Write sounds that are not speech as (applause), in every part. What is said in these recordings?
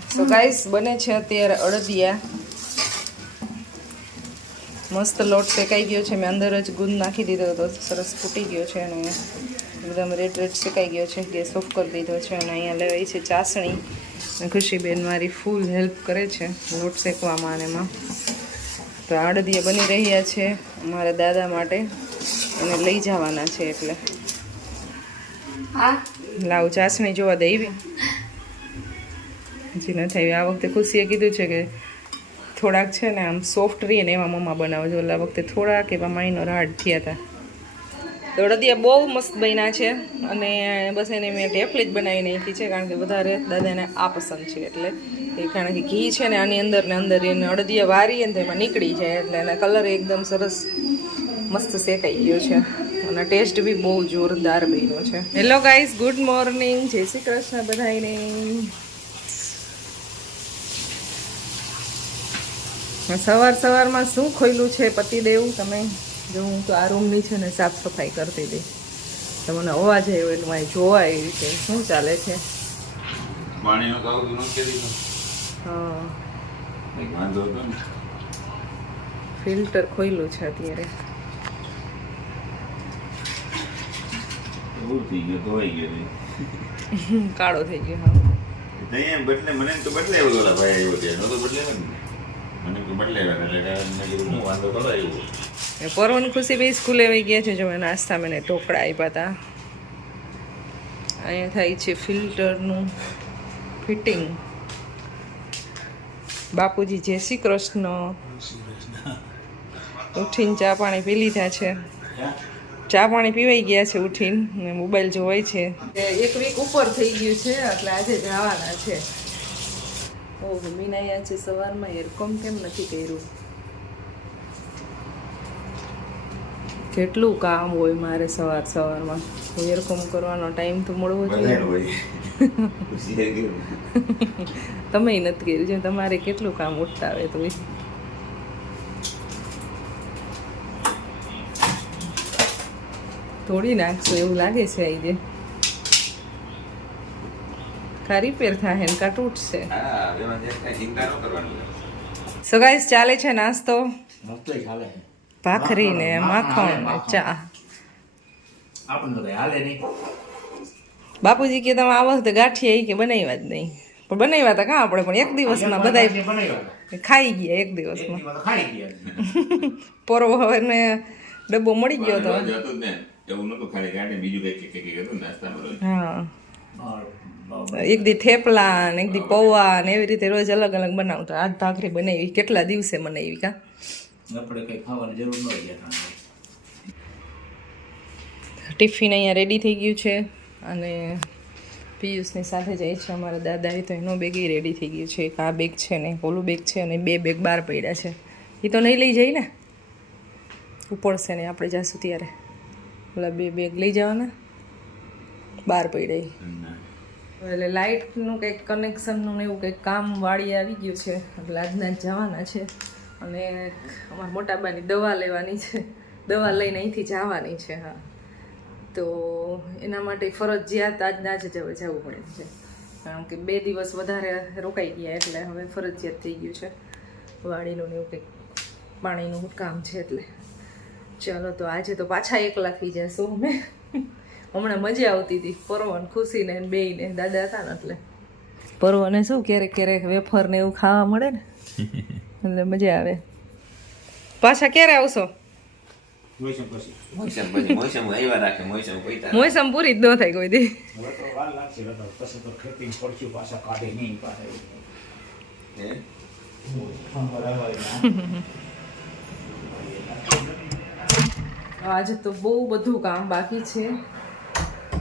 So guys બને છે અત્યારે અડદિયા. મસ્ત લોટ શેકાઈ ગયો છે. મેં અંદર જ ગુંદ નાખી દીધો હતો. સરસ ફૂટી ગયો છે અને એકદમ રેડ રેડ શેકાઈ ગયો છે. ગેસ ઓફ કરી દીધો છે અને અહીંયા લેવાય છે ચાસણી. ખુશીબેન મારી ફૂલ હેલ્પ કરે છે લોટ શેકવામાં અને એમાં. તો અડદિયા બની રહ્યા છે મારા દાદા માટે. અને લઈ જવાના છે એટલે. લાવ ચાસણી જોવા દેવી હજી ન થઈ આ વખતે ખુશીએ કીધું છે કે થોડાક છે ને આમ સોફ્ટ રહીએ ને એવા મમ્મા બનાવજો ઓલા વખતે થોડાક એવા માઈનો હાર્ડ થયા હતા. તો અડદિયા બહુ મસ્ત બન્યા છે અને બસ એને મેં ટેફલી જ બનાવી નાખી છે કારણ કે વધારે દાદાને આ પસંદ છે એટલે એ કારણ કે ઘી છે ને આની અંદર ને અંદર એને અડદિયા વારીએ ને તેમાં નીકળી જાય એટલે એના કલર એકદમ સરસ મસ્ત શેકાઈ ગયો છે. અને ટેસ્ટ બી બહુ જોરદાર બન્યો છે. હેલો ગાઈઝ ગુડ મોર્નિંગ જય શ્રી કૃષ્ણ બધાને સવાર સવારમાં શું ખોયલું છે પતિદેવ તમે જો હું તો આ રૂમની છે ને સાફ સફાઈ કરતી હતી. તો મને અવાજ આવ્યો એટલે મારે જોવા એ રીતે. શું ચાલે છે? ફિલ્ટર ખોયલું છે અત્યારે. (laughs) કાળો થઈ ગયો હા. બદલે મને તો બદલે ભાઈ આવ્યો ત્યાં તો બદલાવ્યા પરવન ખુશી ભાઈ સ્કૂલે વહી ગયા છે જો મેં નાસ્તા મને ઢોકળા આપ્યા હતા અહીંયા થાય છે ફિલ્ટરનું ફિટિંગ બાપુજી જય શ્રી કૃષ્ણ. ઉઠીને ચા પાણી પી લીધા છે. ચા પાણી પીવાઈ ગયા છે ઉઠીને ને મોબાઈલ જોવાય છે. એક વીક ઉપર થઈ ગયું છે એટલે આજે જવાના છે. ઓહો અહીંયા છે સવારમાં એરકોમ કેમ નથી કર્યું? કેટલું કામ હોય મારે સવાર સવારમાં? એરકોમ કરવાનો ટાઈમ તો મળવો જોઈએ. (laughs) તમે નથી કર્યું છે તમારે કેટલું કામ ઉઠતા આવે તો તોડી નાખશો એવું લાગે છે આજે કા રિપેર થાય હેનકા કા તૂટશે હા એમાં જે કાંઈ ચિંતા ન કરવાની સો ગાઈસ ચાલે છે નાસ્તો? ભાખરી ને માખણ ને ચા. આપણને તો હાલે નહીં. બાપુજી કે તમે આ વખતે ગાંઠી આવી કે બનાવ્યા જ નહીં. પણ બનાવ્યા હતા કાં આપણે? પણ એક દિવસમાં બધા ખાઈ ગયા એક એક દિવસમાં. દિવસ તો ખાઈ ગયા (laughs) પોરો હવે ને ડબ્બો મળી ગયો હતું જ ને. એવું નતું ખાલી ગાડી બીજું કઈ કઈ હતું નાસ્તામાં હા. એક દી થેપલા ને એક દી પૌવા ને એવી રીતે રોજ અલગ અલગ બનાવતા. આજ ભાખરી બનાવી. કેટલા દિવસે બનાવી કા? આપણે કઈ ખાવાની જરૂર ન હોય ટિફિન અહીંયા રેડી થઈ ગયું છે અને પિયુષની સાથે જાય છે અમારા દાદાએ તો એનો બેગ રેડી થઈ ગયું છે. એક આ બેગ છે ને ઓલું બેગ છે અને બે બેગ બહાર પડ્યા છે. એ તો નહીં લઈ જઈ ને? ઉપડશે ને આપણે જાશું ત્યારે. ઓલા બે બેગ લઈ જવાના? બહાર પડી. એટલે લાઇટનું કંઈક કનેક્શનનું એવું કંઈક કામ વાળી આવી ગયું છે. એટલે આજના જવાના છે. અને અમારા મોટાબાની દવા લેવાની છે. દવા લઈને અહીંથી જવાની છે, હા. તો એના માટે ફરજિયાત આજના જ જવું જવું પડે છે. કારણ કે બે દિવસ વધારે રોકાઈ ગયા એટલે હવે ફરજિયાત થઈ ગયું છે. વાડીનું એવું કંઈક પાણીનું કામ છે એટલે. ચાલો તો આજે તો પાછા એકલા થઈ જશું અમે. હમણાં મજા આવતી હતી. પરવન ખુશી ને બે ને દાદા હતા ને એટલે. પરવને શું ક્યારેક ક્યારેક વેફર ને એવું ખાવા મળે ને? (laughs) એટલે મજા આવે. પાછા ક્યારે આવશો? મોસમ પૂરી જ ન થાય કોઈ દી. હવે તો વાર લાગશે હવે તો પછી તો ખેતી પડશું પાછા કાઢે નહીં પાછા હે? બરાબર આજે તો બહુ બધું કામ બાકી છે.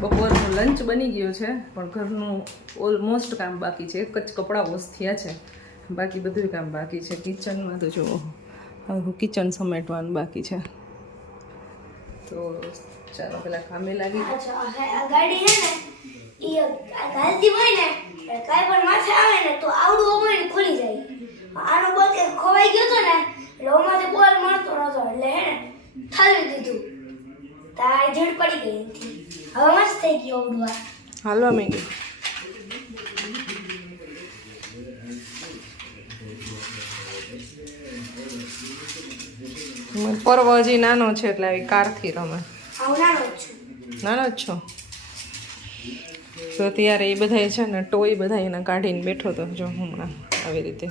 બપોરનું લંચ બની ગયો છે, પણ ઘરનું ઓલમોસ્ટ કામ બાકી છે. એક જ કપડાં વોશ થયા છે. બાકી બધું કામ બાકી છે. કિચનમાં તો જુઓ. આખું કિચન સમેટવાનું બાકી છે. તો ચાલો, પેલા કામે લાગી. કાંઈ પણ માથે આવે ને, તો આવડું હોય ને ખુલી જાય. આનો બોલ ખોવાઈ ગયો તો ને, એટલે બોલ મળતો નતો, એટલે હે ને, ઠાલવી દીધું. તાર જડ પડી ગઈ હતી. હવે મસ્ત થઈ ગયો ઉડવા. હાલવા માંડી પર્વ હજી નાનો છે એટલે આવી કારથી રમે. નાનો જ છો. તો ત્યારે એ બધા છે ને ટોય બધા એને કાઢીને બેઠો તો જો હમણાં આવી રીતે.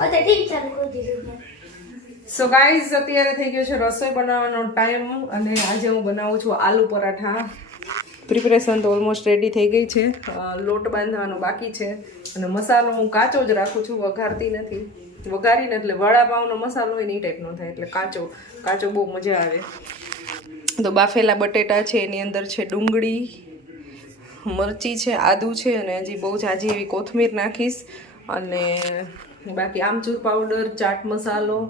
સો ગાઈઝ અત્યારે થઈ ગયો છે રસોઈ બનાવવાનો ટાઈમ અને આજે હું બનાવું છું આલુ પરાઠા. પ્રિપરેશન તો ઓલમોસ્ટ રેડી થઈ ગઈ છે. લોટ બાંધવાનો બાકી છે. અને મસાલો હું કાચો જ રાખું છું, વઘારતી નથી. વઘારીને એટલે વડાપાવનો મસાલો હોય ને એ ટાઈપનો થાય, એટલે કાચો કાચો બહુ મજા આવે. તો બાફેલા બટેટા છે, એની અંદર છે ડુંગળી, મરચી છે, આદુ છે અને હજી બહુ જાજી એવી કોથમીર નાખીશ. અને બાકી આમચૂર પાવડર ચાટ મસાલો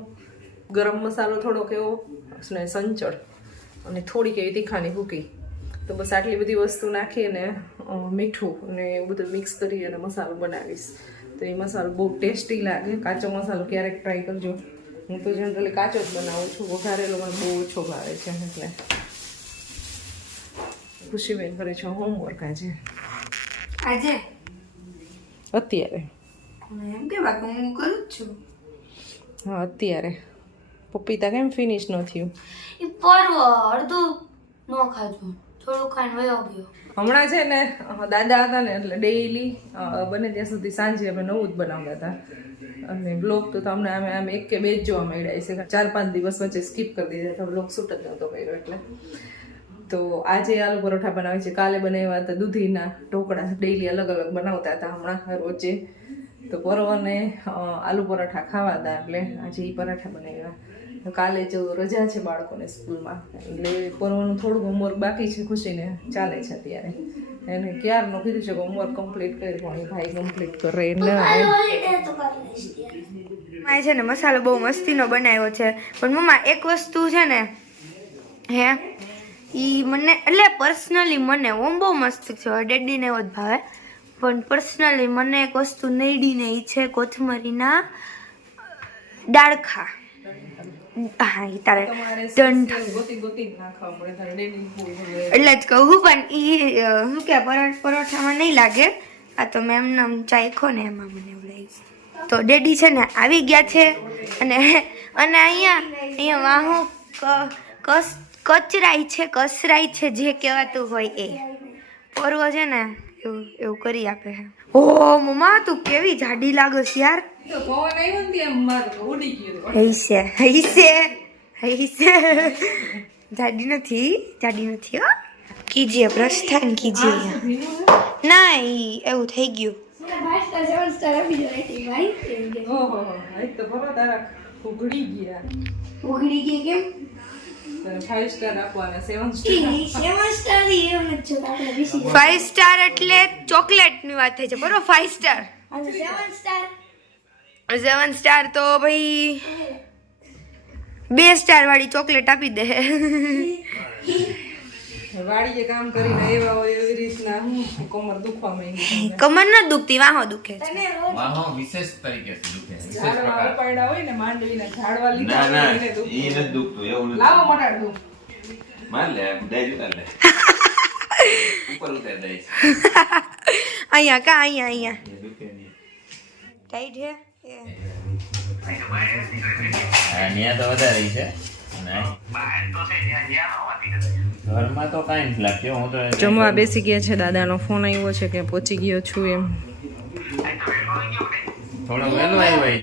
ગરમ મસાલો થોડોક એવો અને સંચળ. અને થોડીક એવી તીખાની ભૂકી. તો બસ આટલી બધી વસ્તુ નાખી અને મીઠું અને એવું બધું મિક્સ કરી અને મસાલો બનાવીશ. તો એ મસાલો બહુ ટેસ્ટી લાગે. કાચો મસાલો ક્યારેક ટ્રાય કરજો. હું તો જનરલી કાચો જ બનાવું છું. વઘારેલો મને બહુ ઓછો ભાવે છે એટલે. ખુશીબેન કરે છે હોમવર્ક આજે. આજે? અત્યારે. એમ કે હું કરું છું. હા અત્યારે. પપીતા કેમ ફિનિશ ન થયું? એ પર્વ અડધું ન ખાધું. થોડું ખાઈને વયો ગયો. હમણાં છે ને દાદા હતા ને એટલે ડેઈલી બને ત્યાં સુધી સાંજે અમે નવું જ બનાવતા હતા. અને બ્લોગ તો તમને અમે આમ એક કે બે જ જોવા મળ્યા છે. ચાર પાંચ દિવસ વચ્ચે સ્કીપ કરી દીધા તો બ્લોગ શૂટ જ નહોતો કર્યો એટલે. તો આજે આલુ પરોઠા બનાવે છે. કાલે બનાવ્યા હતા દૂધીના ઢોકળા. ડેઈલી અલગ અલગ બનાવતા હતા હમણાં રોજે. તો પરોને આલુ પરાઠા ખાવા હતા એટલે આજે એ પરાઠા બનાવ્યા. તો કાલે જો રજા છે બાળકોને સ્કૂલમાં એટલે પરવાનું થોડુંક હોમવર્ક બાકી છે ખુશીને ચાલે છે અત્યારે. એને ક્યારનું કીધું છે કે હોમવર્ક કમ્પ્લીટ કરી પણ એ ભાઈ કમ્પ્લીટ કરે. મમ્માએ છે ને મસાલો બહુ મસ્તીનો બનાવ્યો છે. પણ મમ્મા એક વસ્તુ છે ને હે ઈ મને એટલે પર્સનલી મને ઓમ બહુ મસ્ત છે ડેડીને એવો જ ભાવે. પણ પર્સનલી મને એક વસ્તુ નડીને એ છે કોથમરીના ડાળખા હા એ તારે દંડ એટલે જ કહું પણ એ શું કે પરોઠામાં નહીં લાગે. આ તો મેં એમને ચાખો ને એમાં મને એવું તો ડેડી છે ને આવી ગયા છે અને અને અહીંયા અહીંયા વાહો કસ કચરાય છે કસરાય છે જે કહેવાતું હોય એ. પર્વ છે ને એવું એવું કરી આપે છે ઓ મમ્મા તું કેવી જાડી લાગસ યાર તો પવન આવ્યો ને ત્યાં મારું ઉડી ગયું હૈસે હૈસે હૈસે જાડી નથી જાડી નથી હો કીજીએ પ્રસ્થાન કીજીએ છે? ના એવું થઈ ગયું. એમ ઉઘડી ગયા ઉઘડી ગઈ કેમ ફાઈવ સ્ટાર આપવાના સેવન સ્ટાર seven star ની. ફાઈવ સ્ટાર એટલે વાત થઈ છે બરોબર? ફાઈવ સ્ટાર અને seven સેવન સ્ટાર તો ભાઈ બે સ્ટાર વાળી ચોકલેટ આપી દે. વાડીએ કામ કરીને આવ્યા હોય એવી રીતના હું કમર દુખવા માંડી. કમર ન દુખતી વાહો દુખે છે. વાહો વિશેષ તરીકે દુખે વિશેષ પ્રકાર. ઉપાડ્યા હોય ને માંડવીના ઝાડવા લીધા ના ના એ નથી દુખતું એવું લાવો મોટા દુખ માર લે ડાયરી ઉતાર લે. (laughs) ઉપર ઉતાર દે. અહીંયા કા અહીંયા અહીંયા. એ દુખે નહીં. ટાઈટ હે? ન્યા તો વધારે છે. ઘરમાં તો કાંઈ નથી લાગતું. હું તો જમવા બેસી ગયા છે દાદાનો ફોન આવ્યો છે કે પહોંચી ગયો છું એમ. થોડો વહેલો આવ્યો